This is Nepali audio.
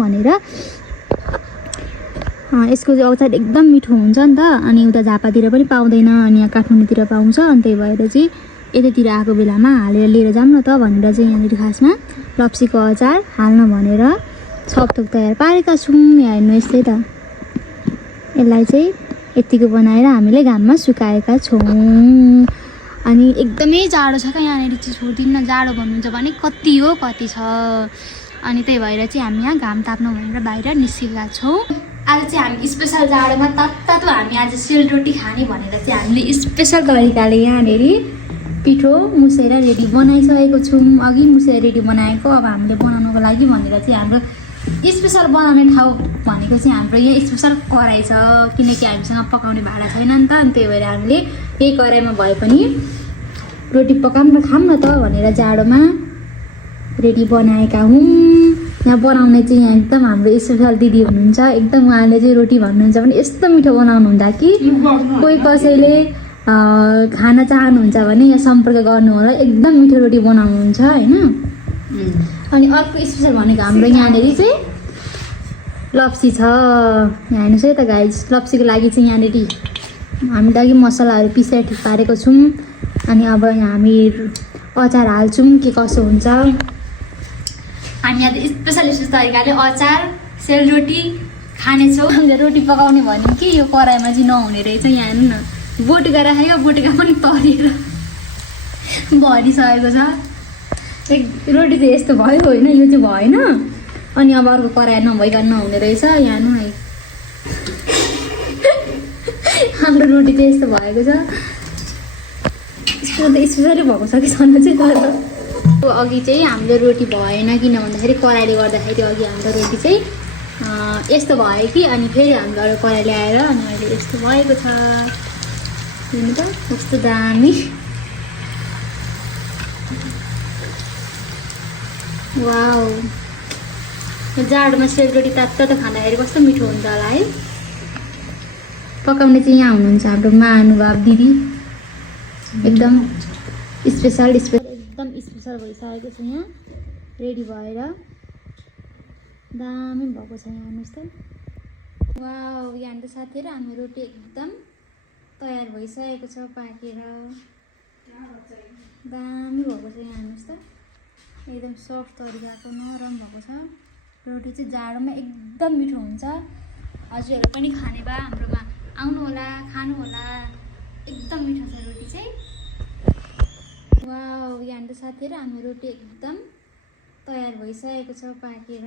भनेर। यसको चाहिँ अचार एकदम मिठो हुन्छ नि त। अनि उता झापातिर पनि पाउँदैन अनि यहाँ काठमाडौँतिर पाउँछ। अनि त्यही भएर चाहिँ यतातिर आएको बेलामा हालेर लिएर जाऊँ न त भनेर चाहिँ यहाँनिर खासमा लप्सीको अचार हाल्न भनेर छकथोक तयार पारेका छौँ। यहाँ हेर्नु यस्तै त। यसलाई चाहिँ यतिको बनाएर हामीले घाममा सुकाएका छौँ। अनि एकदमै जाडो छ क्या यहाँनिर चाहिँ छोडिदिन्न, जाडो भन्नुहुन्छ भने कति हो कति छ। अनि त्यही भएर चाहिँ हामी यहाँ घाम ताप्नु भनेर बाहिर निस्केका छौँ। आज चाहिँ हामी स्पेसल जाडोमा तातो हामी आज सेलरोटी खाने भनेर चाहिँ हामीले स्पेसल तरिकाले यहाँनिर पिठो मुसेर रेडी बनाइसकेको छौँ। अघि मुसेर रेडी बनाएको, अब हामीले बनाउनुको लागि भनेर चाहिँ हाम्रो स्पेसल बनाउने ठाउँ भनेको चाहिँ हाम्रो यहाँ स्पेसल कराई छ। किनकि हामीसँग पकाउने भाँडा छैन नि त। अनि त्यही भएर हामीले यही कराईमा भए पनि रोटी पकाऊँ र खाऊँ न त भनेर जाडोमा रेडी बनाएका हौँ। यहाँ बनाउने चाहिँ यहाँ एकदम हाम्रो स्पेसल दिदी हुनुहुन्छ। एकदम उहाँले चाहिँ रोटी भन्नुहुन्छ भने यस्तो मिठो बनाउनुहुन्छ कि कोही कसैले खाना चाहनुहुन्छ भने यहाँ सम्पर्क गर्नु होला। एकदम मिठो रोटी बनाउनुहुन्छ होइन। अनि अर्को स्पेसल भनेको हाम्रो यहाँनिर चाहिँ लप्सी छ। यहाँ हेर्नुहोस् है त गाइज, लप्सीको लागि चाहिँ यहाँनिर हामीले अघि मसलाहरू पिसेर ठिक पारेको छौँ। अनि अब यहाँ हामी अचार हाल्छौँ के कसो हुन्छ। हामी यहाँ स्पेसल तरिकाले अचार सेलरोटी खानेछौँ। हामीले रोटी पकाउने भन्यौँ कि यो कराईमा चाहिँ नहुने रहेछ। यहाँ हेर्नु न, बोटुका राखेको बोटुका पनि तरेर भरिसकेको छ। रोटी चाहिँ यस्तो भयो होइन, यो चाहिँ भएन। अनि अब अर्को कराई नभइकन नहुने रहेछ। यहाँ हेर्नु है, हाम्रो रोटी चाहिँ यस्तो भएको छ। यसको त स्पेसली भएको छ कि छैन चाहिँ तर अघि चाहिँ हाम्रो रोटी भएन। किन भन्दाखेरि कराईले गर्दाखेरि अघि हाम्रो रोटी चाहिँ यस्तो भयो कि अनि फेरि हाम्रो अरू कराई ल्याएर अनि अहिले यस्तो भएको छ। हेर्नु त कस्तो दामी। वाउ, जाडोमा सेलरोटी तातो खाँदाखेरि कस्तो मिठो हुन्छ होला है। पकाउने चाहिँ यहाँ हुनुहुन्छ हाम्रो महानुभाव दिदी। एकदम स्पेसल भइसकेको छ। यहाँ रेडी भएर दामी भएको छ। यहाँ हेर्नुहोस् त। वाउ, यहाँ त साथीहरू हाम्रो रोटी एकदम तयार भइसकेको छ पाकेर। दामी भएको छ। यहाँ हेर्नुहोस् त, एकदम सफ्ट तरिकाको नरम भएको छ। रोटी चाहिँ जाडोमा एकदम मिठो हुन्छ। हजुरहरू पनि खाने भए हाम्रोमा आउनु होला, खानु होला। एकदम मिठो छ रोटी चाहिँ। वाउ, यहाँ त साथीहरू हाम्रो रोटी एकदम तयार भइसकेको छ पाकेर।